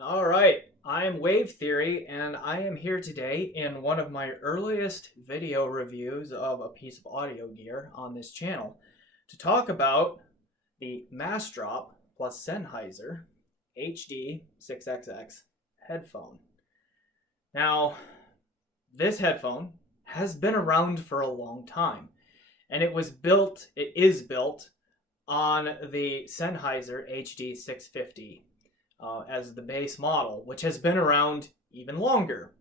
All right, I am Wave Theory, and I am here today in one of my earliest video reviews of a piece of audio gear on this channel to talk about the Massdrop plus Sennheiser HD6XX headphone. Now, this headphone has been around for a long time, and it is built on the Sennheiser HD650 as the base model, which has been around even longer.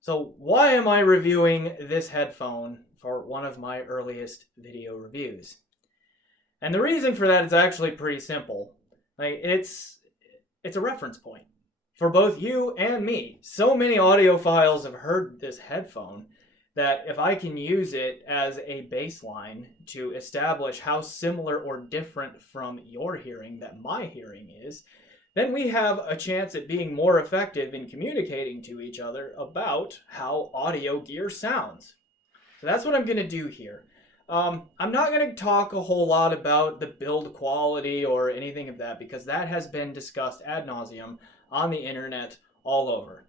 So why am I reviewing this headphone for one of my earliest video reviews? And the reason for that is actually pretty simple. It's a reference point for both you and me. So many audiophiles have heard this headphone that if I can use it as a baseline to establish how similar or different from your hearing that my hearing is, then we have a chance at being more effective in communicating to each other about how audio gear sounds. So that's what I'm going to do here. I'm not going to talk a whole lot about the build quality or anything of that because that has been discussed ad nauseum on the internet all over.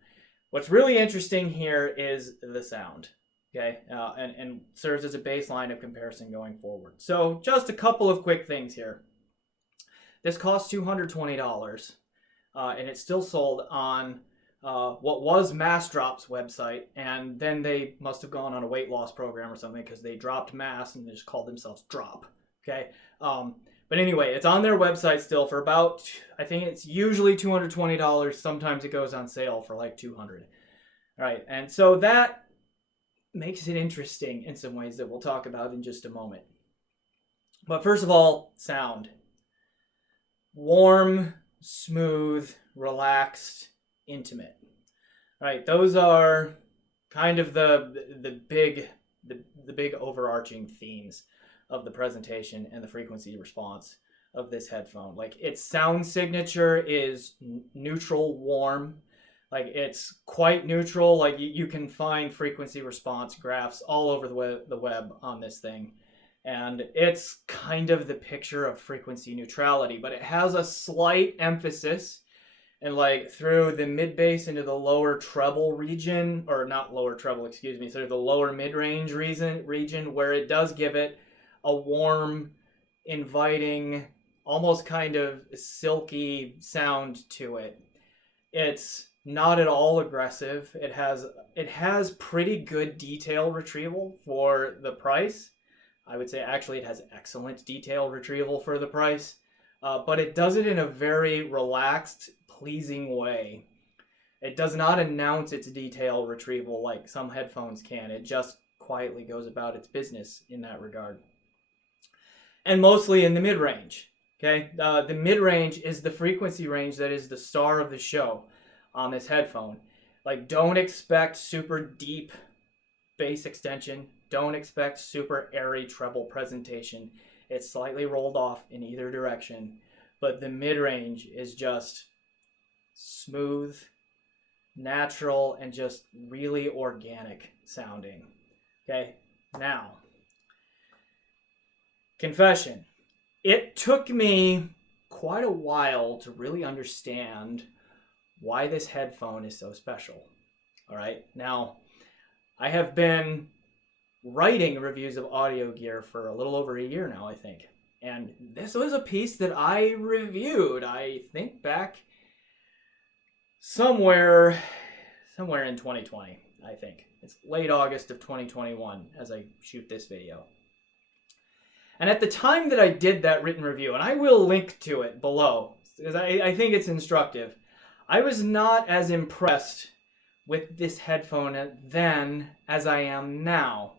What's really interesting here is the sound, okay, and serves as a baseline of comparison going forward. So just a couple of quick things here. This costs $220, and it's still sold on what was Massdrop's website, and then they must have gone on a weight loss program or something because they dropped Mass and they just called themselves Drop. Okay, but anyway, it's on their website still for about, I think it's usually $220. Sometimes it goes on sale for like $200. All right, and so that makes it interesting in some ways that we'll talk about in just a moment. But first of all, sound. Warm, smooth, relaxed, intimate. Right, those are kind of the big overarching themes of the presentation and the frequency response of this headphone. Like, its sound signature is neutral warm. Like, it's quite neutral. Like, you can find frequency response graphs all over the web on this thing. And it's kind of the picture of frequency neutrality, but it has a slight emphasis and like through the mid bass into the lower treble region, or not lower treble, excuse me, sort of the lower mid-range region where it does give it a warm, inviting, almost kind of silky sound to it. It's not at all aggressive. It has pretty good detail retrieval for the price. I would say actually it has excellent detail retrieval for the price, but it does it in a very relaxed, pleasing way. It does not announce its detail retrieval like some headphones can. It just quietly goes about its business in that regard. And mostly in the mid-range. Okay, the mid-range is the frequency range that is the star of the show on this headphone. Like, don't expect super deep bass extension. Don't expect super airy treble presentation. It's slightly rolled off in either direction, but the mid-range is just smooth, natural, and just really organic sounding. Okay, now, confession. It took me quite a while to really understand why this headphone is so special. All right, now, I have been writing reviews of audio gear for a little over a year now, I think. And this was a piece that I reviewed, I think back somewhere in 2020, I think. It's late August of 2021 as I shoot this video. And at the time that I did that written review, and I will link to it below, because I think it's instructive, I was not as impressed with this headphone then as I am now.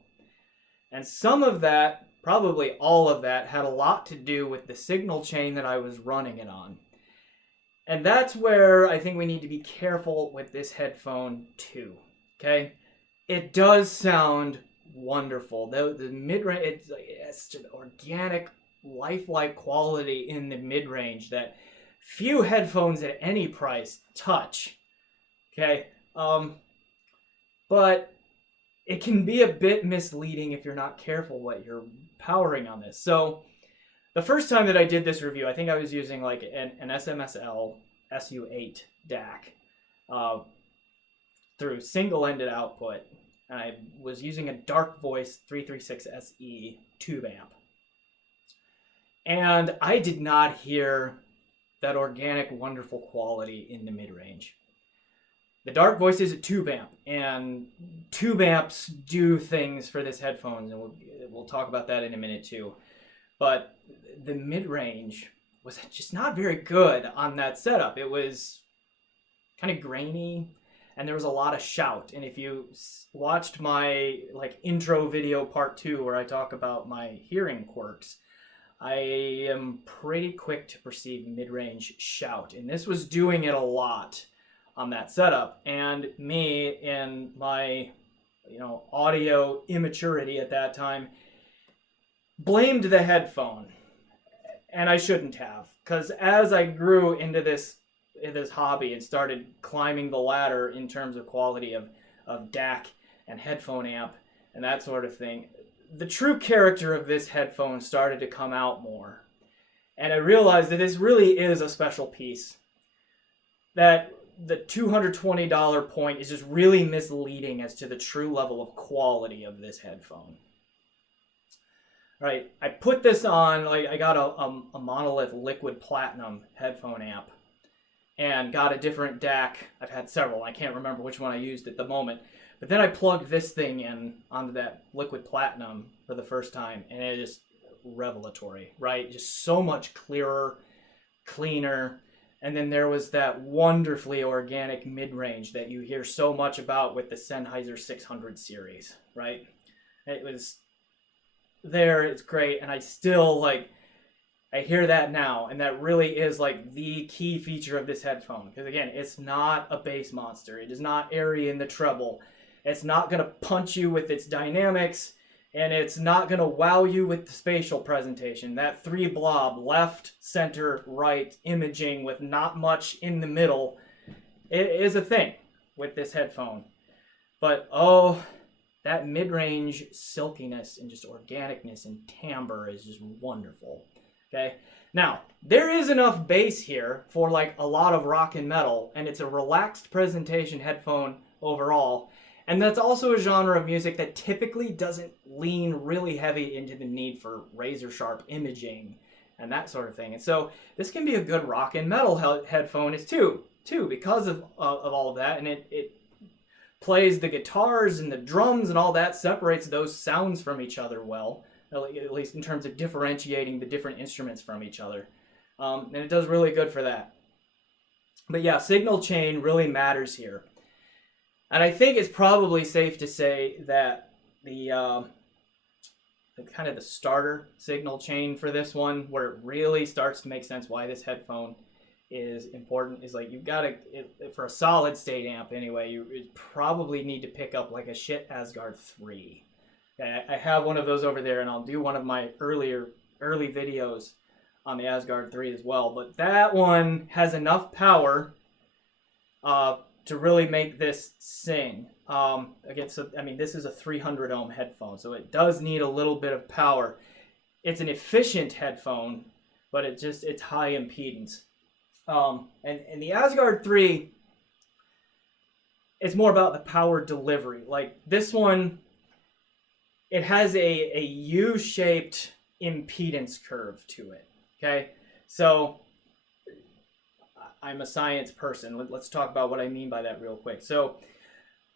And some of that, probably all of that, had a lot to do with the signal chain that I was running it on. And that's where I think we need to be careful with this headphone too, okay? It does sound wonderful. The mid-range, it's just organic, lifelike quality in the mid-range that few headphones at any price touch, okay? But it can be a bit misleading if you're not careful what you're powering on this. So the first time that I did this review, I think I was using like an SMSL SU8 DAC through single-ended output. And I was using a Dark Voice 336SE tube amp. And I did not hear that organic, wonderful quality in the mid-range. The Dark Voice is a tube amp, and tube amps do things for this headphones, and we'll talk about that in a minute too. But the mid-range was just not very good on that setup. It was kind of grainy, and there was a lot of shout. And if you watched my intro video part 2 where I talk about my hearing quirks, I am pretty quick to perceive mid-range shout, and this was doing it a lot on that setup. And me, in my audio immaturity at that time, blamed the headphone, and I shouldn't have, because as I grew into this hobby and started climbing the ladder in terms of quality of DAC and headphone amp and that sort of thing, the true character of this headphone started to come out more. And I realized that this really is a special piece. That the $220 point is just really misleading as to the true level of quality of this headphone. Right, I put this on, I got a Monolith Liquid Platinum headphone amp and got a different DAC. I've had several. I can't remember which one I used at the moment. But then I plugged this thing in onto that Liquid Platinum for the first time, and it is revelatory, right? Just so much clearer, cleaner. And then there was that wonderfully organic mid-range that you hear so much about with the Sennheiser 600 series, right? It was there, it's great, and I still, I hear that now, and that really is, the key feature of this headphone. Because, again, it's not a bass monster. It is not airy in the treble. It's not going to punch you with its dynamics, and it's not going to wow you with the spatial presentation. That 3-blob, left, center, right, imaging with not much in the middle, it is a thing with this headphone. But, oh, that mid-range silkiness and just organicness and timbre is just wonderful. Okay? Now, there is enough bass here for, a lot of rock and metal, and it's a relaxed presentation headphone overall. And that's also a genre of music that typically doesn't lean really heavy into the need for razor-sharp imaging and that sort of thing. And so this can be a good rock and metal headphone too, because of all of that. And it plays the guitars and the drums and all that, separates those sounds from each other well, at least in terms of differentiating the different instruments from each other. And it does really good for that. But yeah, signal chain really matters here. And I think it's probably safe to say that the kind of the starter signal chain for this one, where it really starts to make sense why this headphone is important, is you've got to, for a solid state amp anyway, you probably need to pick up a Schiit Asgard 3. Okay, I have one of those over there, and I'll do one of my early videos on the Asgard 3 as well. But that one has enough power to really make this sing. Again, so this is a 300 ohm headphone, so it does need a little bit of power. It's an efficient headphone, but it's high impedance. And the Asgard 3, it's more about the power delivery. This one, it has a U-shaped impedance curve to it. Okay, so I'm a science person. Let's talk about what I mean by that real quick. So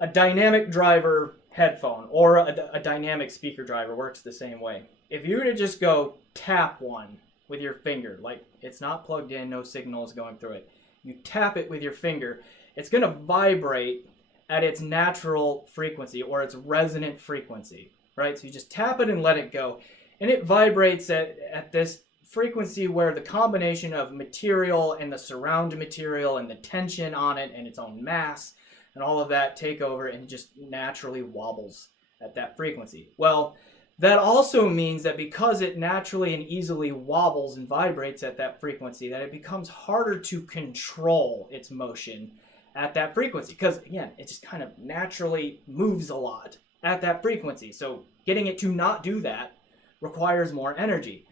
a dynamic driver headphone or a dynamic speaker driver works the same way. If you were to just go tap one with your finger, it's not plugged in, no signal is going through it. You tap it with your finger, it's going to vibrate at its natural frequency or its resonant frequency, right? So you just tap it and let it go. And it vibrates at this frequency where the combination of material and the surround material and the tension on it and its own mass and all of that take over, and it just naturally wobbles at that frequency. Well, that also means that because it naturally and easily wobbles and vibrates at that frequency, that it becomes harder to control its motion at that frequency. Because again, it just kind of naturally moves a lot at that frequency. So getting it to not do that requires more energy.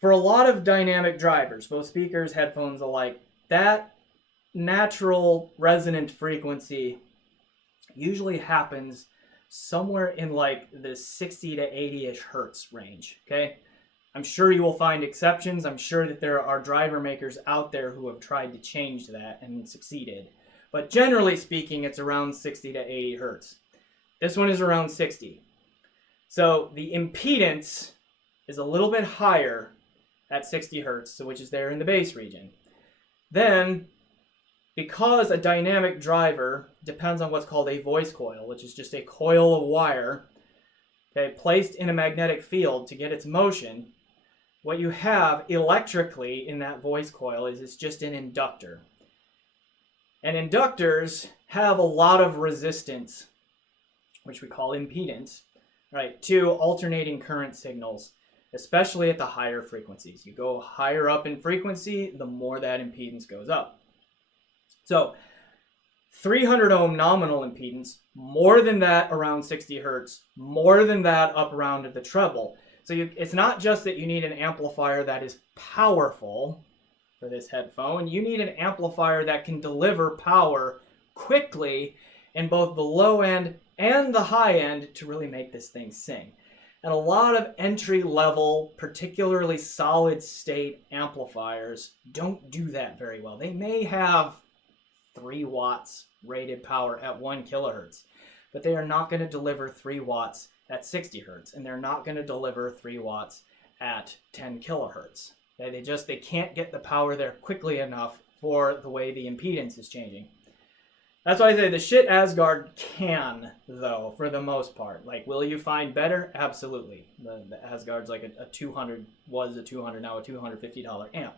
For a lot of dynamic drivers, both speakers, headphones alike, that natural resonant frequency usually happens somewhere in like the 60 to 80-ish hertz range, okay? I'm sure you will find exceptions. I'm sure that there are driver makers out there who have tried to change that and succeeded. But generally speaking, it's around 60 to 80 hertz. This one is around 60. So the impedance is a little bit higher at 60 hertz, which is there in the bass region. Then, because a dynamic driver depends on what's called a voice coil, which is just a coil of wire, okay, placed in a magnetic field to get its motion, what you have electrically in that voice coil is it's just an inductor. And inductors have a lot of resistance, which we call impedance, right, to alternating current signals, especially at the higher frequencies. You go higher up in frequency, the more that impedance goes up. So 300 ohm nominal impedance, more than that around 60 hertz, more than that up around the treble. So it's not just that you need an amplifier that is powerful for this headphone. You need an amplifier that can deliver power quickly in both the low end and the high end to really make this thing sing. And a lot of entry-level, particularly solid-state amplifiers don't do that very well. They may have 3 watts rated power at 1 kilohertz, but they are not going to deliver 3 watts at 60 hertz, and they're not going to deliver 3 watts at 10 kilohertz. They can't get the power there quickly enough for the way the impedance is changing. That's why I say the shit Asgard can, though, for the most part. Like, will you find better? Absolutely. The Asgard's like a $200, was a $200, now a $250 amp.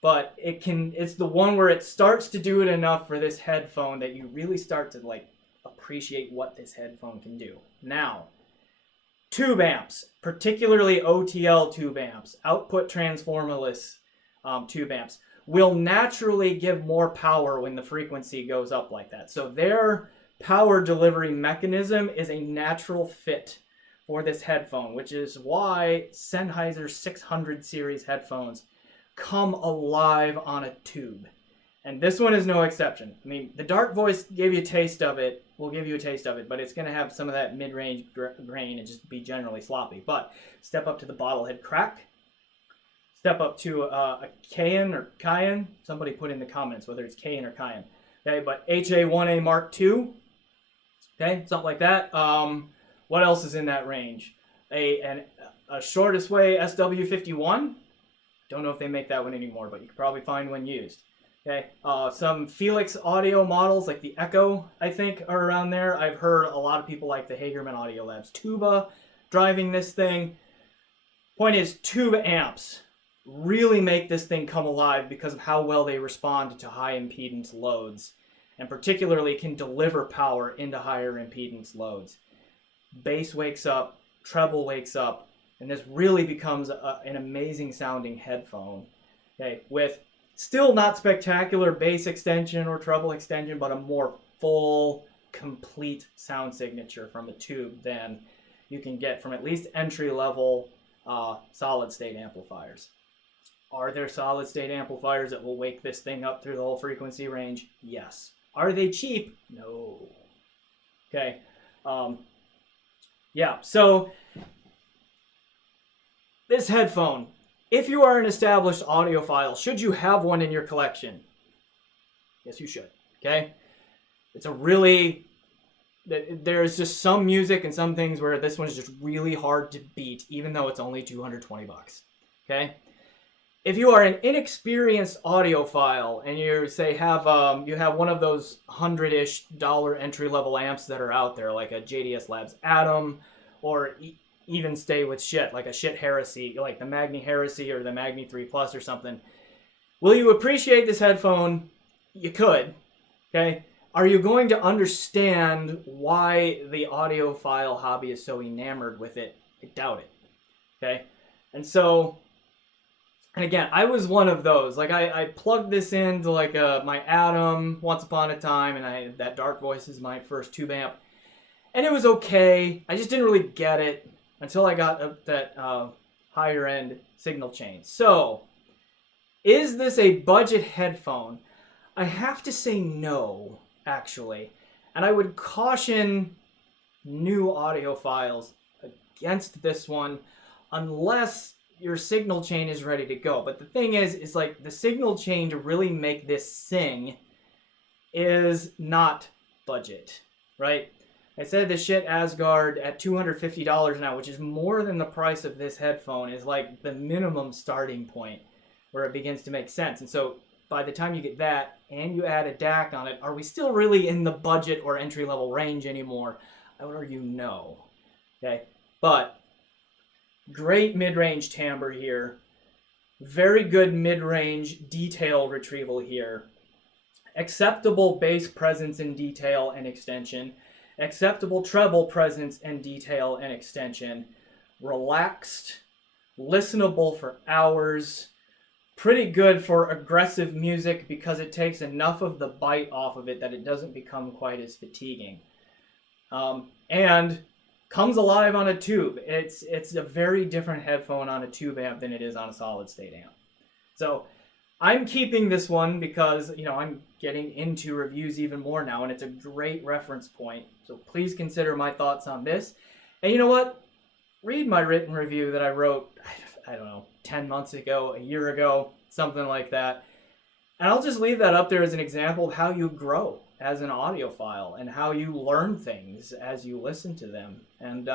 But it's the one where it starts to do it enough for this headphone that you really start to like appreciate what this headphone can do. Now, tube amps, particularly OTL tube amps, output transformerless tube amps, will naturally give more power when the frequency goes up like that. So their power delivery mechanism is a natural fit for this headphone, which is why Sennheiser 600 series headphones come alive on a tube. And this one is no exception. I mean, the Dark Voice gave you a taste of it, will give you a taste of it, but it's going to have some of that mid-range grain and just be generally sloppy. But step up to the bottlehead crack. Step up to a Cayenne or Cayenne. Somebody put in the comments whether it's Cayenne or Cayenne. Okay, but HA1A Mark II. Okay, something like that. What else is in that range? A shortest way SW51. Don't know if they make that one anymore, but you can probably find one used. Okay, some Felix audio models like the Echo, I think, are around there. I've heard a lot of people like the Hagerman Audio Labs Tuba driving this thing. Point is, tube amps really make this thing come alive because of how well they respond to high impedance loads, and particularly can deliver power into higher impedance loads. Bass wakes up, treble wakes up, and this really becomes an amazing sounding headphone, okay, with still not spectacular bass extension or treble extension, but a more full, complete sound signature from a tube than you can get from at least entry-level solid-state amplifiers. Are there solid-state amplifiers that will wake this thing up through the whole frequency range? Yes. Are they cheap? No. Okay. Yeah, so this headphone, if you are an established audiophile, should you have one in your collection? Yes, you should. Okay? It's a really... There's just some music and some things where this one is just really hard to beat, even though it's only $220. Okay? If you are an inexperienced audiophile and you say you have one of those $100-ish entry-level amps that are out there, like a JDS Labs Atom, or even stay with shit, like a shit Heresy, like the Magni Heresy or the Magni 3 Plus or something, will you appreciate this headphone? You could. Okay? Are you going to understand why the audiophile hobby is so enamored with it? I doubt it. Okay? And so... And again, I was one of those. Like, I plugged this into, like, my Atom once upon a time, and that Dark Voice is my first tube amp. And it was okay. I just didn't really get it until I got that higher-end signal chain. So, is this a budget headphone? I have to say no, actually. And I would caution new audiophiles against this one unless your signal chain is ready to go. But the thing is like the signal chain to really make this sing is not budget, right? I said the shit Asgard at $250 now, which is more than the price of this headphone, is like the minimum starting point where it begins to make sense. And so by the time you get that and you add a DAC on it, are we still really in the budget or entry-level range anymore? I would argue no. Okay, but great mid-range timbre here. Very good mid-range detail retrieval here. Acceptable bass presence and detail and extension. Acceptable treble presence and detail and extension. Relaxed. Listenable for hours. Pretty good for aggressive music because it takes enough of the bite off of it that it doesn't become quite as fatiguing. And comes alive on a tube. It's a very different headphone on a tube amp than it is on a solid state amp. So I'm keeping this one because, you know, I'm getting into reviews even more now, and it's a great reference point. So please consider my thoughts on this. And you know what? Read my written review that I wrote, I don't know, 10 months ago, a year ago, something like that. And I'll just leave that up there as an example of how you grow as an audiophile and how you learn things as you listen to them. And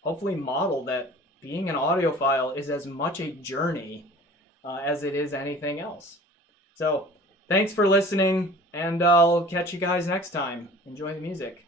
hopefully model that being an audiophile is as much a journey as it is anything else. So thanks for listening, and I'll catch you guys next time. Enjoy the music.